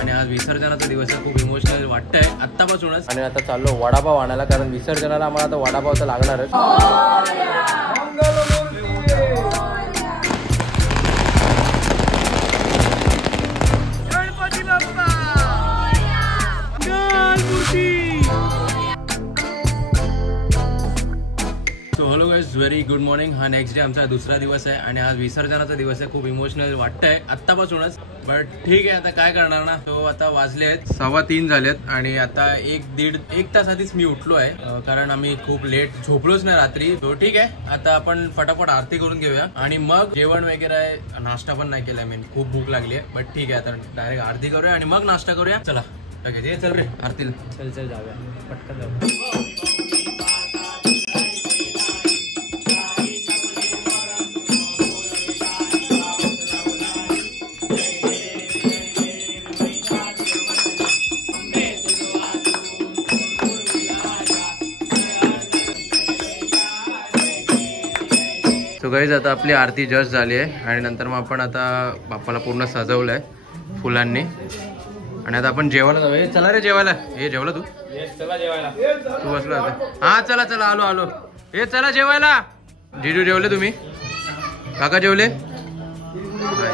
आणि आज विसर्जनाचा दिवस आहे. खूप इमोशनल वाटतंय आत्तापासूनच. आणि आता चाललो वडापाव आणायला, कारण विसर्जनाला आम्हाला आता वडापाव तर लागणारच. Hello guys, very good morning. हा नेक्स्ट डे आमचा दुसरा दिवस आहे आणि आज विसर्जनाचा दिवस आहे. खूप इमोशनल वाटतंय आत्तापासूनच, बट ठीक आहे, आता काय करणार ना. तो आता वाजले आहेत 3:15 झालेत आणि आता एक तास आधीच मी उठलो आहे, कारण आम्ही खूप लेट झोपलोच नाही रात्री. तो ठीक आहे, आता आपण फटाफट आरती करून घेऊया आणि मग जेवण वगैरे. नाश्ता पण नाही केलाय, मी खूप भूक लागली आहे. बट ठीक आहे, आता डायरेक्ट आरती करूया आणि मग नाश्ता करूया. चला चल रे आरतीला. चल जाऊया, पटकन जाऊया. सो गाईज, आता आपली आरती जस्ट झाली आहे आणि नंतर मग आपण आता बाप्पाला पूर्ण सजवलंय फुलांनी आणि आता आपण जेवायला जाऊया. चला रे जेवायला. हे जेवला तू? चला जेवायला. तू बसला आता? हा चला आलो. हे चला जेवायला. जिजू जेवले? तुम्ही काका जेवले?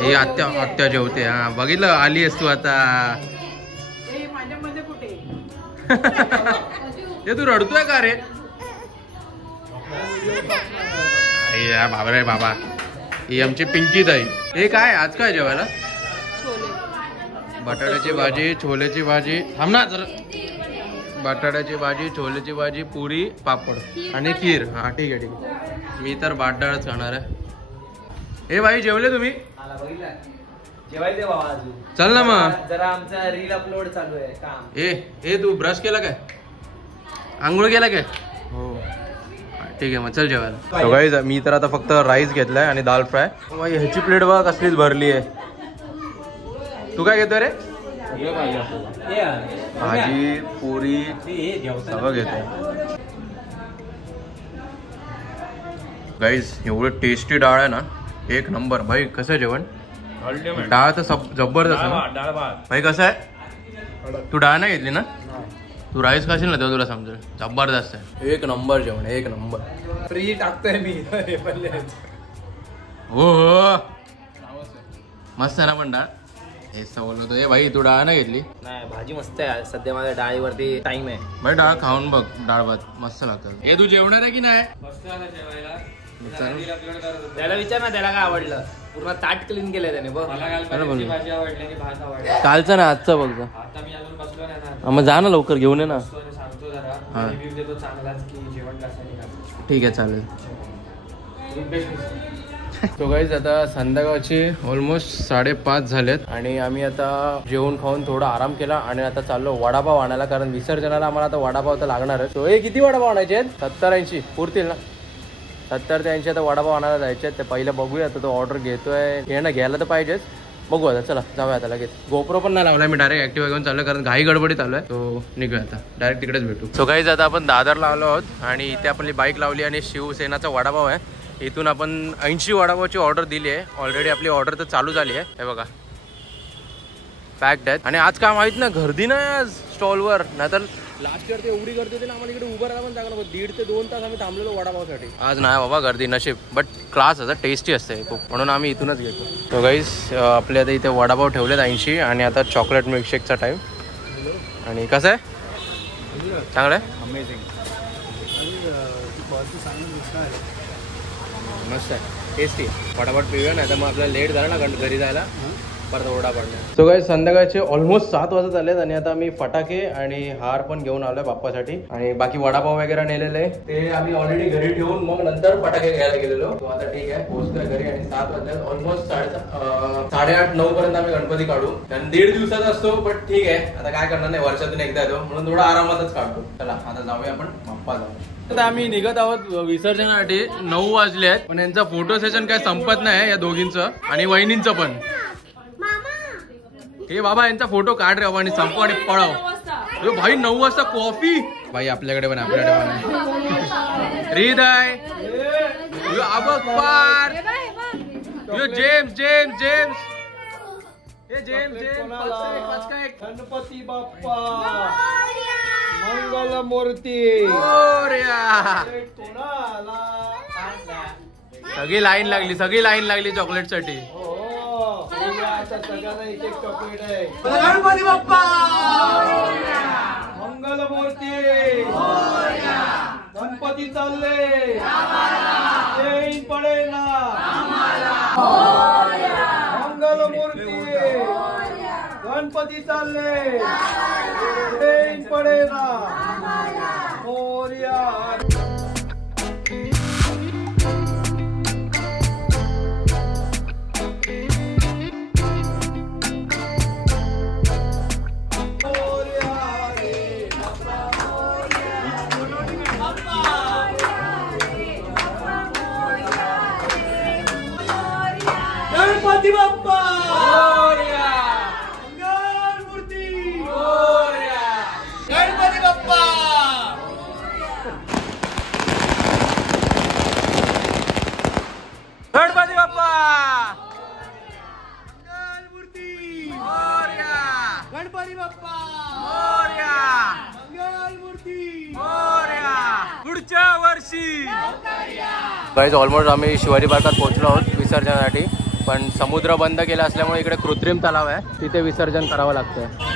ही आत्या जेवते. हा बघितलं, आली आहेस तू आता. हे तू रडतोय का रे? बाबा रे बाबा, ही आमची पिंकी ताई. हे काय आज काय जेवायला? बटाट्याची भाजी, छोलेची भाजी. थांब ना जरा. बटाट्याची भाजी, छोलेची भाजी, पुरी, पापड आणि खीर. हा ठीक आहे. मी तर भातडाळच खाणार आहे. हे भाई जेवले तुम्ही? चल ना मग, जरा आमचा रील अपलोड चालू आहे काम. ए तू ब्रश केला काय? आंघोळ केला काय? हो ठीक आहे, मग चल जेवायला. so guys, मी तर आता फक्त राईस घेतलाय आणि दाल फ्राय. ह्याची प्लेट बघा कसलीच भरली आहे. तू काय घेतोय रे? भाजी, पुरी सगळं घेतोय. गाईज, एवढं टेस्टी डाळ आहे ना, एक नंबर. भाई कसं आहे जेवण? डाळ तर जबरदस्त आहे भाई. कसं आहे? तू डाळ नाही घेतली ना? तू राईस खाशील ना तेव्हा तुला समजेल. जबरदस्त आहे, एक नंबर जेवण, एक नंबर. फ्री टाकतोय मी. हो मस्त आहे ना पण डाळ. हेच तर बोललो होतो. भाई तू डाळ नाही घेतली? नाही, भाजी मस्त आहे. सध्या माझ्या डाळीवरती टाइम आहे. भाई डाळ खाऊन बघ, डाळ भात मस्त लागतं. हे तू जेवणार आहे की नाही? त्याला विचार ना, त्याला काय आवडलं. पूर्ण ताट क्लीन केलंय त्याने. बघ, कालचं ना आजचं बघ. मग जा ना लवकर घेऊन ये ना. ठीक आहे चालेल. तो गाईज, आता संध्याकाळचे ऑलमोस्ट 5:30 झालेत आणि आम्ही आता जेवण खाऊन थोडा आराम केला आणि आता चाललो वडापाव आणायला, कारण विसर्जनाला आम्हाला आता वडापाव तर लागणार आहे. तो किती वडापाव आणायचे आहेत? 70-80 पुरतील ना? 70 ते 80 आता वडापाव आणायला जायचे आहेत. ते पहिलं बघूया. आता तो ऑर्डर घेतोय, हे ना घ्यायला तर पाहिजेच. बघू आता, चला जाऊया आता लगेच. गोप्रो पण नाही लावलाय मी, डायरेक्ट ऍक्टिव्हा घेऊन चाललोय, कारण घाई गडबडीत आलोय. तो निघूया आता, डायरेक्ट तिकडेच भेटू. सो गाईज, आता आपण दादरला आलो आहोत आणि इथे आपली बाईक लावली आणि शिवसेनाचा वडापाव आहे. इथून आपण 80 वडापावची ऑर्डर दिली आहे. ऑलरेडी आपली ऑर्डर तर चालू झाली आहे. हे बघा पॅक्ड आहेत. आणि आज काय माहित ना, गर्दी नाही आज स्टॉलवर. नाही तर लास्ट इयर ते एवढी गर्दी होती ना, आम्हाला इकडे उभं राहायला पण जागा नव्हतं. 1.5 ते 2 तास आम्ही थांबलेलो वडापावसाठी. आज नाही बाबा गर्दी, नशीब. बट क्लास असं टेस्टी असते खूप, म्हणून आम्ही इथूनच घेतो. तो गाईस, आपल्या आता इथे वडापाव ठेवलेत 80 आणि आता चॉकलेट मिल्कशेकचा टाईम. आणि कसं आहे? चांगलं आहे, अमेझिंग, मस्त आहे, टेस्टी. फटाफट पिऊया, नाही तर मग आपल्याला लेट झाला ना घरी जायला, परत ओरडा पडला. सो गाईस, संध्याकाळचे ऑलमोस्ट 7 वाजत आलेत आणि आता आम्ही फटाके आणि हार पण घेऊन आलोय बाप्पासाठी. आणि बाकी वडापाव वगैरे नेलेले आहे, ते आम्ही ऑलरेडी घरी ठेवून मग नंतर फटाके घ्यायला गेलेलो. तो आता ठीक आहे, पोहोचतोय घरी आणि 7 वाजता ऑलमोस्ट 8:30-9 पर्यंत आम्ही गणपती काढू. कारण 1.5 दिवसाचा असतो, पण ठीक आहे, आता काय करणार नाही, वर्षातून एकदा येतो म्हणून थोडा आरामातच काढतो. चला आता जाऊया आपण बाप्पा जाऊ. आता आम्ही निघत आहोत विसर्जनासाठी. 9 वाजले आहेत, पण यांचा फोटो सेशन काय संपत नाही या दोघींचं आणि वहिनींचं पण. हे बाबा यांचा फोटो काढ रे बाबा आणि संपव आणि पळाव. भाई 9 वाजता कॉफी. भाई आपल्याकडे पण हृदय जेम्स गणपती बाप्पा मंगल मूर्ती कोणाला सगळी लाईन लागली चॉकलेट साठी. आता सगळ्यांना एक एक चॉकलेट आहे. गणपती बाप्पा मंगल मूर्ती गणपती चालले येईन पडे ना मंगल मूर्ती गणपती चालले येईन पडे ना मोरया. गणपती बाप्पा मंगल मूर्ती गणपती बाप्पा गणपती बाप्पा मंगल मूर्ती गणपती बाप्पा मंगल मूर्ती पुढच्या वर्षी. गाईज ऑलमोस्ट आम्ही शिवाजी पार्कात पोहोचलो आहोत विसर्जनासाठी, पण समुद्र बंद केला असल्यामुळे इकडे कृत्रिम तलाव आहे, तिथे विसर्जन करावं लागतं.